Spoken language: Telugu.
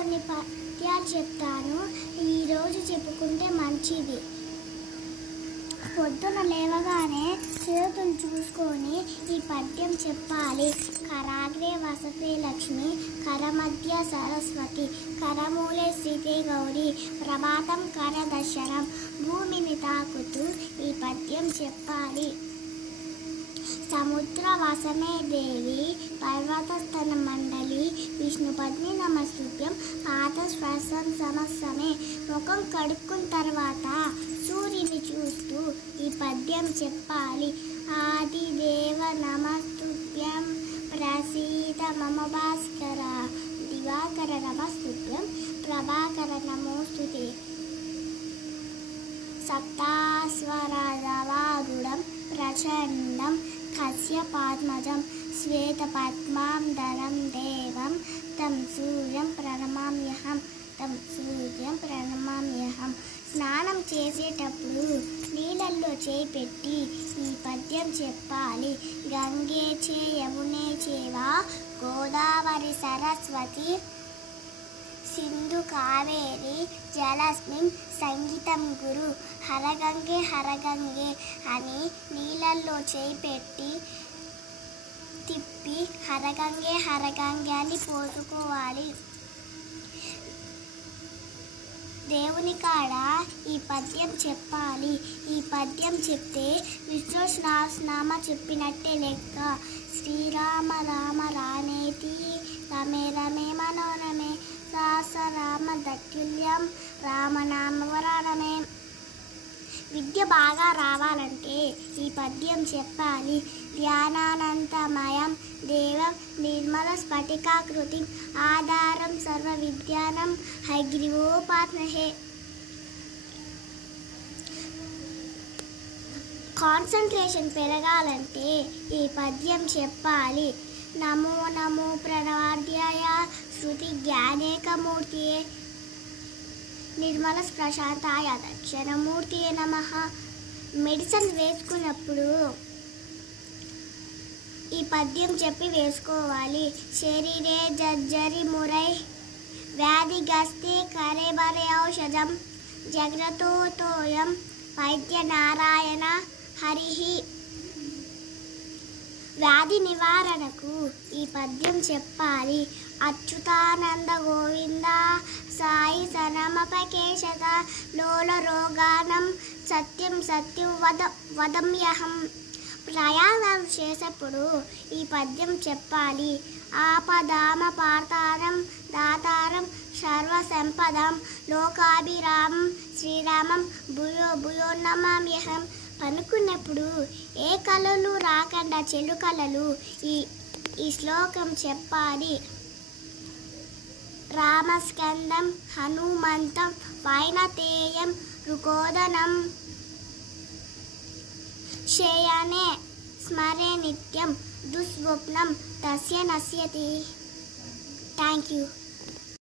కొన్ని పద్యాలు చెప్తాను. ఈరోజు చెప్పుకుంటే మంచిది. పొద్దున లేవగానే చేతులు చూసుకొని ఈ పద్యం చెప్పాలి. కరాగ్రే వసతే లక్ష్మి, కరమధ్య సరస్వతి, కరమూలే స్థితే గౌరీ, ప్రభాతం కరదర్శనం. భూమిని తాకుతూ ఈ పద్యం చెప్పాలి. సముద్ర వసనే దేవి, పర్వతస్తన మండలి, విష్ణు పత్ని నమస్తుభ్యం, పాత శ్వాసం సమస్సమే. ముఖం కడుక్కున్న తర్వాత సూర్యుని చూస్తూ ఈ పద్యం చెప్పాలి. ఆదిదేవ నమస్తుభ్యం, ప్రసీద మమ భాస్కర, దివాకర నమస్తుభ్యం, ప్రభాకర నమోస్తుతే. సప్తాస్వరదవారుఢం ప్రచండం కశ్యపాత్మజం, శ్వేతపద్మాంబరం దేవం, తం సూర్యం ప్రణమామ్యహం. స్నానం చేసేటప్పుడు నీళ్ళల్లో చేయి పెట్టి ఈ పద్యం చెప్పాలి. గంగే చే యమునే చేవా, గోదావరి సరస్వతి, సింధు కావేరి జలస్మిన్ సంగీతం గురు. హరగంగే హరగంగే అని నీళ్ళల్లో చేయి పెట్టి తిప్పి హరగంగే హరగంగే అని పోసుకోవాలి. దేవుని కాడ ఈ పద్యం చెప్పాలి. ఈ పద్యం చెప్తే విష్ణు సహస్రనామ చెప్పినట్టే లెక్క. శ్రీరామ రామ రానేతి, రమే రమే మనోరమే, సహస్రనామ తత్తుల్యం, రామనామవరానమే. విద్య బాగా రావాలంటే ఈ పద్యం చెప్పాలి. ధ్యానానంతమయం దేవం, నిర్మల స్ఫటికాకృతిం, ఆధారం సర్వ విద్యానం, హయగ్రీవోపాధ్మహే. కాన్సంట్రేషన్ పెరగాలంటే ఈ పద్యం చెప్పాలి. నమో నమో ప్రణవాధ్యాయ, శృతి జ్ఞానేకమూర్తియే, నిర్మల ప్రశాంతాయ దక్షిణమూర్తియే నమః. మెడిసిన్ వేసుకున్నప్పుడు ఈ పద్యం చెప్పి వేసుకోవాలి. శరీరే జర్జరి మురై, వ్యాధిగస్తే కరే బరే ఔషధం, జగ్రతోయం వైద్య నారాయణ హరిహి. వ్యాధి నివారణకు ఈ పద్యం చెప్పాలి. అచ్యుతానంద గోవింద సాయి సనమపకేశత, లోల రోగానం సత్యం సత్యం వదమ్యహం. ప్రయాణాలు చేసేప్పుడు ఈ పద్యం చెప్పాలి. ఆపదామ పార్తారం దాతారం సర్వసంపదం, లోకాభిరామం శ్రీరామం భూయో భూయో నమామ్యహం. పనుకున్నప్పుడు ఏ కళలు రాకుండా చెడు కళలు ఈ శ్లోకం చెప్పాలి. రామస్కందం హనుమంతం వైనతేయం రుకోదనం, శయనే స్మరే నిత్యం, దుస్వప్నం తస్య నశ్యతి. Thank you.